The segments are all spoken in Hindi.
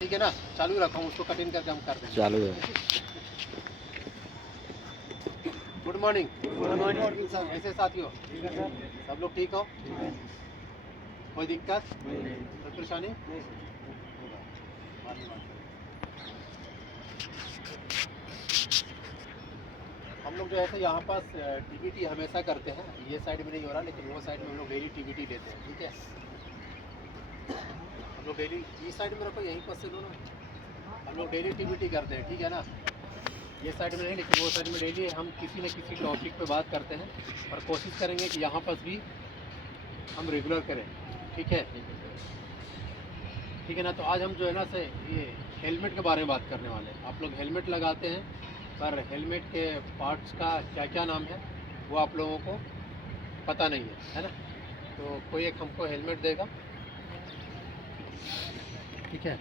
ठीक है ना, चालू रखो, उसको कट इन करके हम कर देंगे। चालू है। Good morning. Good morning sir. ऐसे साथियों सब लोग ठीक हो? कोई दिक्कत, कोई परेशानी? हम लोग जो है से यहाँ पास टीबीटी हमेशा करते हैं। ये साइड में नहीं हो रहा, लेकिन वो साइड में हम लोग डेली टीबीटी लेते हैं। ठीक है, हम लोग डेली इस साइड में रखो, यहीं पर से लो ना। हम लोग डेली टीबीटी करते हैं, ठीक है ना। ये साइड में नहीं, लेकिन वो साइड में डेली हम किसी न किसी टॉपिक पे बात करते हैं और कोशिश करेंगे कि यहाँ पर भी हम रेगुलर करें। ठीक है, ठीक है ना। तो आज हम जो है ना से ये हेलमेट के बारे में बात करने वाले हैं। आप लोग हेलमेट लगाते हैं, पर हेलमेट के पार्ट्स का क्या क्या नाम है वो आप लोगों को पता नहीं है ना। तो कोई एक हमको हेलमेट देगा, ठीक है।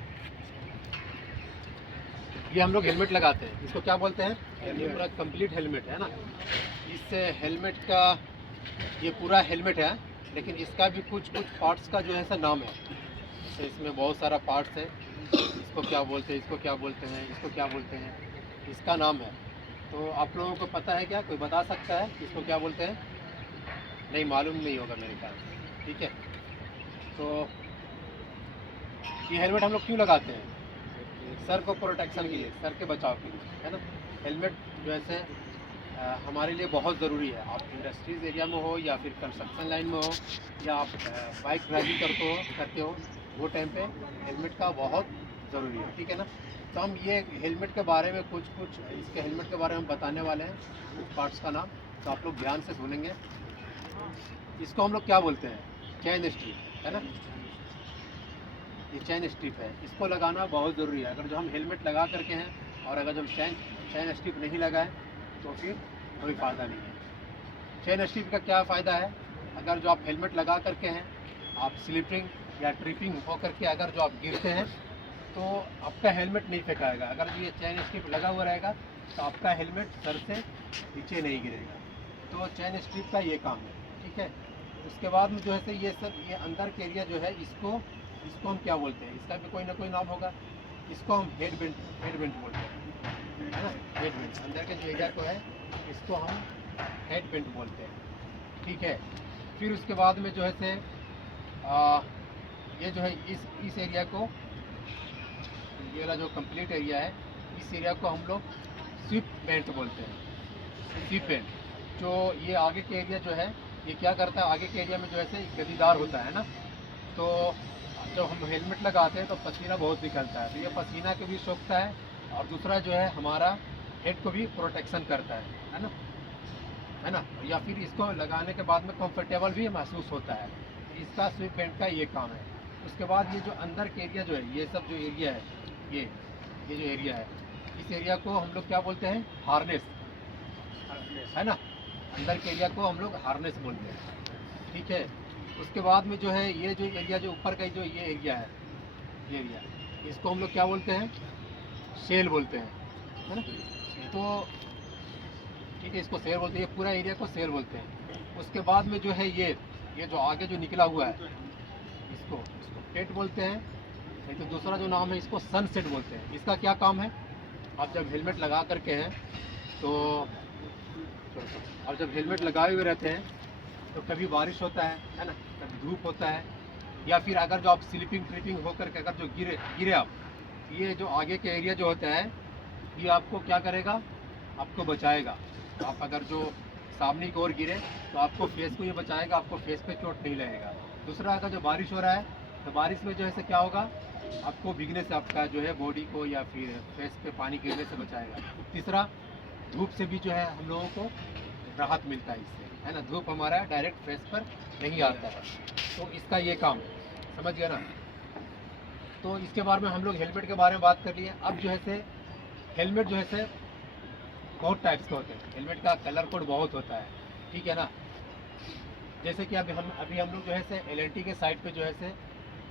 ये हम लोग हेलमेट लगाते हैं, इसको क्या बोलते हैं? ये पूरा कंप्लीट हेलमेट है ना। इससे हेलमेट का ये पूरा हेलमेट है, लेकिन इसका भी कुछ कुछ पार्ट्स का जो है सा नाम है। तो इसमें बहुत सारा पार्ट्स है। इसको क्या बोलते हैं, इसको क्या बोलते हैं, इसको क्या बोलते हैं, इसका नाम है। तो आप लोगों को पता है क्या? कोई बता सकता है इसको क्या बोलते हैं? नहीं, मालूम नहीं होगा मेरे ख्याल से। ठीक है, तो ये हेलमेट हम लोग क्यों लगाते हैं? सर को प्रोटेक्शन के लिए, सर के बचाव के लिए, है ना। हेलमेट जो है हमारे लिए बहुत ज़रूरी है। आप इंडस्ट्रीज़ एरिया में हो या फिर कंस्ट्रक्शन लाइन में हो या आप बाइक ड्राइविंग करते हो, वो टाइम पे हेलमेट का बहुत ज़रूरी है। ठीक है ना। तो हम ये हेलमेट के बारे में कुछ इसके हेलमेट के बारे में बताने वाले हैं, कुछ पार्ट्स का नाम। तो आप लोग ध्यान से सुनेंगे। इसको हम लोग क्या बोलते हैं? चैन स्ट्रिप, है ना। ये चैन स्ट्रिप है, इसको लगाना बहुत ज़रूरी है। अगर जो हम हेलमेट लगा करके हैं और अगर जो हम चैन स्ट्रिप नहीं लगाए तो फिर कोई फ़ायदा नहीं है। चैन स्ट्रिप का क्या फ़ायदा है? अगर जो आप हेलमेट लगा करके हैं, आप स्लिपिंग या ट्रिपिंग हो करके अगर जो आप गिरते हैं तो आपका हेलमेट नहीं फेंकाएगा। अगर जो ये चैन स्ट्रिप लगा हुआ रहेगा तो आपका हेलमेट सर से नीचे नहीं गिरेगा। तो चैन स्ट्रिप का ये काम है, ठीक है। उसके बाद में जो है ये सब ये अंदर के एरिया जो है इसको हम क्या बोलते हैं? इसका भी कोई ना कोई नाम होगा। इसको हम हेड बेल्ट बोलते हैं, है ना। हेड बेल्ट अंदर के जो एरिया को है इसको हम हेड बेल्ट बोलते हैं, ठीक है। फिर उसके बाद में जो है से ये जो है इस एरिया को, ये वाला जो कंप्लीट एरिया है, इस एरिया को हम लोग स्विप बेल्ट बोलते हैं। स्विप बेल्ट जो ये आगे के एरिया जो है ये क्या करता है? आगे के एरिया में जो है गद्दीदार होता है ना। तो जब हम हेलमेट लगाते हैं तो पसीना बहुत निकलता है, तो ये पसीना को भी सोखता है और दूसरा जो है हमारा हेड को भी प्रोटेक्शन करता है ना, है ना। या फिर इसको लगाने के बाद में कंफर्टेबल भी महसूस होता है। इसका स्विप बेल्ट का ये काम है। उसके बाद ये जो अंदर के एरिया जो है, ये सब जो एरिया है, ये जो एरिया है, इस एरिया को हम लोग क्या बोलते हैं? हार्नेस, है ना। अंदर के एरिया को हम लोग हार्नेस बोलते हैं, ठीक है। उसके बाद में जो है ये जो एरिया जो ऊपर का जो ये एरिया है, ये एरिया, इसको हम लोग क्या बोलते हैं? शेल बोलते हैं, है ना। तो ठीक है, इसको शेल बोलते हैं, ये पूरा एरिया को शेल बोलते हैं। उसके बाद में जो है ये जो आगे जो निकला हुआ है इसको टेट बोलते हैं। नहीं तो दूसरा जो नाम है इसको सनसेट बोलते हैं। इसका क्या काम है? आप जब हेलमेट लगा करके हैं तो आप जब हेलमेट लगाए हुए रहते हैं तो कभी बारिश होता है ना, कभी धूप होता है, या फिर अगर जो आप स्लिपिंग ट्रिपिंग होकर के अगर जो गिरे आप, ये जो आगे के एरिया जो होता है ये आपको क्या करेगा? आपको बचाएगा। आप अगर जो सामने की ओर गिरे तो आपको फेस को ये बचाएगा, आपको फेस पे चोट नहीं लगेगा। दूसरा, अगर जो बारिश हो रहा है तो बारिश में जो है क्या होगा? आपको भीगने से आपका जो है बॉडी को या फिर फेस पे पानी गिरने से बचाएगा। तीसरा, धूप से भी जो है हम लोगों को राहत मिलता है इससे, है ना। धूप हमारा डायरेक्ट फेस पर नहीं आता है, तो इसका ये काम है, समझ गया ना। तो इसके बारे में हम लोग हेलमेट के बारे में बात कर लिए। अब जो है से हेलमेट जो है से बहुत टाइप्स के होते हैं। हेलमेट का कलर कोड बहुत होता है, ठीक है ना। जैसे कि अभी हम लोग जो है से LNT के साइड पे जो है से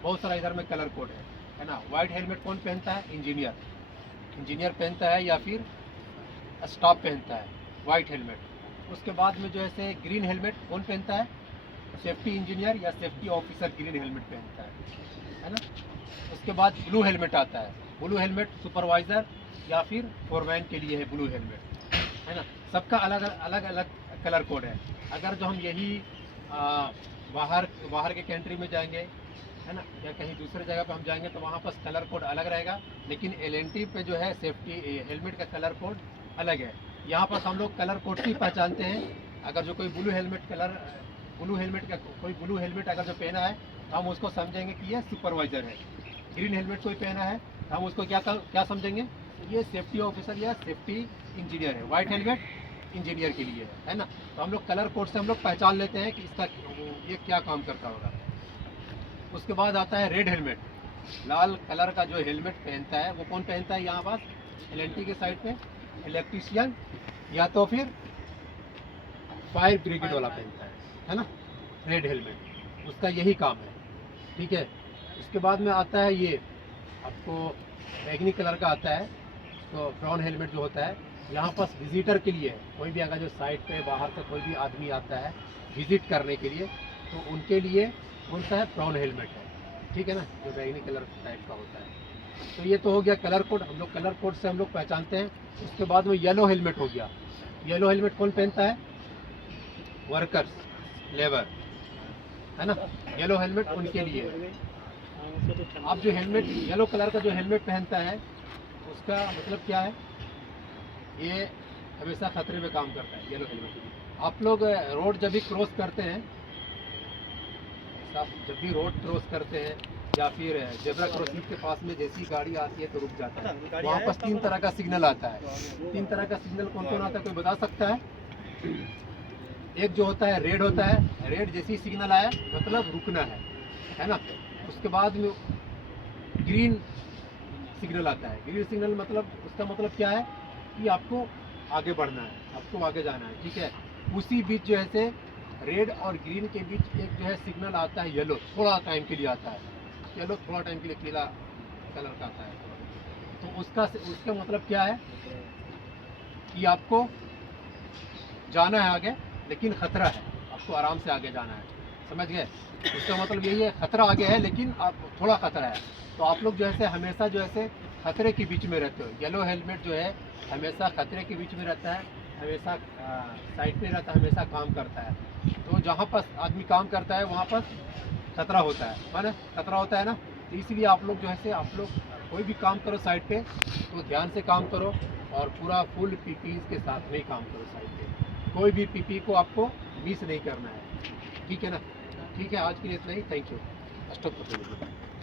बहुत सारा इधर में कलर कोड है ना। वाइट हेलमेट कौन पहनता है? इंजीनियर पहनता है, या फिर स्टाफ पहनता है वाइट हेलमेट। उसके बाद में जो है से ग्रीन हेलमेट कौन पहनता है? सेफ्टी इंजीनियर या सेफ्टी ऑफिसर ग्रीन हेलमेट पहनता है ना। उसके बाद ब्लू हेलमेट आता है। ब्लू हेलमेट सुपरवाइज़र या फिर फोरमैन के लिए है ब्लू हेलमेट, है ना। सबका अलग अलग कलर कोड है। अगर जो हम यही बाहर के कंट्री में जाएंगे, है ना, या कहीं दूसरे जगह पे हम जाएंगे तो वहाँ पर कलर कोड अलग रहेगा, लेकिन एलएनटी पे जो है सेफ्टी हेलमेट का कलर कोड अलग है। यहाँ पर हम लोग कलर कोड से ही पहचानते हैं। अगर जो कोई ब्लू हेलमेट अगर जो पहना है तो हम उसको समझेंगे कि ये सुपरवाइज़र है। ग्रीन हेलमेट कोई पहना है तो हम उसको क्या समझेंगे, ये सेफ्टी ऑफिसर या सेफ्टी इंजीनियर है। वाइट हेलमेट इंजीनियर के लिए है ना। तो हम लोग कलर कोड से हम लोग पहचान लेते हैं कि इसका ये क्या काम करता होगा। उसके बाद आता है रेड हेलमेट। लाल कलर का जो हेलमेट पहनता है वो कौन पहनता है यहाँ पास एलएनटी के साइड पे, इलेक्ट्रीशियन या तो फिर फायर ब्रिगेड वाला पहनता है ना, रेड हेलमेट, उसका यही काम है। ठीक है। उसके बाद में आता है ये आपको बैगनी कलर का आता है, तो ब्राउन हेलमेट जो होता है यहाँ पास विजिटर के लिए है। कोई भी अगर जो साइड पे बाहर से कोई भी आदमी आता है विजिट करने के लिए तो उनके लिए कौन सा है, ब्राउन हेलमेट है। ठीक है ना, जो बैगनी कलर टाइप का होता है। तो ये तो हो गया कलर कोड, हम लोग कलर कोड से हम लोग पहचानते हैं। उसके बाद में येलो हेलमेट हो गया। येलो हेलमेट कौन पहनता है, वर्कर्स, लेबर, है ना। येलो हेलमेट उनके लिए है। आप जो हेलमेट येलो कलर का जो हेलमेट पहनता है उसका मतलब क्या है, ये हमेशा खतरे में काम करता है। येलो हेलमेट आप लोग रोड जब भी क्रॉस करते हैं, जब भी रोड क्रॉस करते हैं या फिर जेब्रा क्रॉसिंग के पास में जैसी गाड़ी आती है तो रुक जाता है। वहाँ पर 3 तरह का सिग्नल आता है। 3 तरह का सिग्नल कौन कौन आता है, कोई बता सकता है? एक जो होता है रेड होता है, रेड जैसी सिग्नल आया मतलब रुकना है ना। उसके बाद में ग्रीन सिग्नल आता है। ग्रीन सिग्नल मतलब उसका मतलब क्या है कि आपको आगे बढ़ना है, आपको आगे जाना है। ठीक है। उसी बीच जो है से रेड और ग्रीन के बीच एक जो है सिग्नल आता है येलो, थोड़ा टाइम के लिए आता है। येलो थोड़ा टाइम के लिए पीला कलर का आता है। तो उसका मतलब क्या है कि आपको जाना है आगे, लेकिन खतरा है, आपको आराम से आगे जाना है। समझ गए? उसका मतलब यही है, खतरा आगे है लेकिन आप थोड़ा खतरा है। तो आप लोग जो है हमेशा जो है खतरे के बीच में रहते हो। येलो हेलमेट जो है हमेशा खतरे के बीच में रहता है, हमेशा साइड पे रहता है, हमेशा काम करता है। तो जहाँ पर आदमी काम करता है वहाँ पर खतरा होता है ना, खतरा होता है ना। तो इसलिए आप लोग जो है आप लोग कोई भी काम करो साइड पे तो ध्यान से काम करो और पूरा फुल पीपी के साथ में ही काम करो साइड पे। कोई भी पीपी को आपको मिस नहीं करना है। ठीक है ना। ठीक है, आज के लिए इतना ही। Thank you.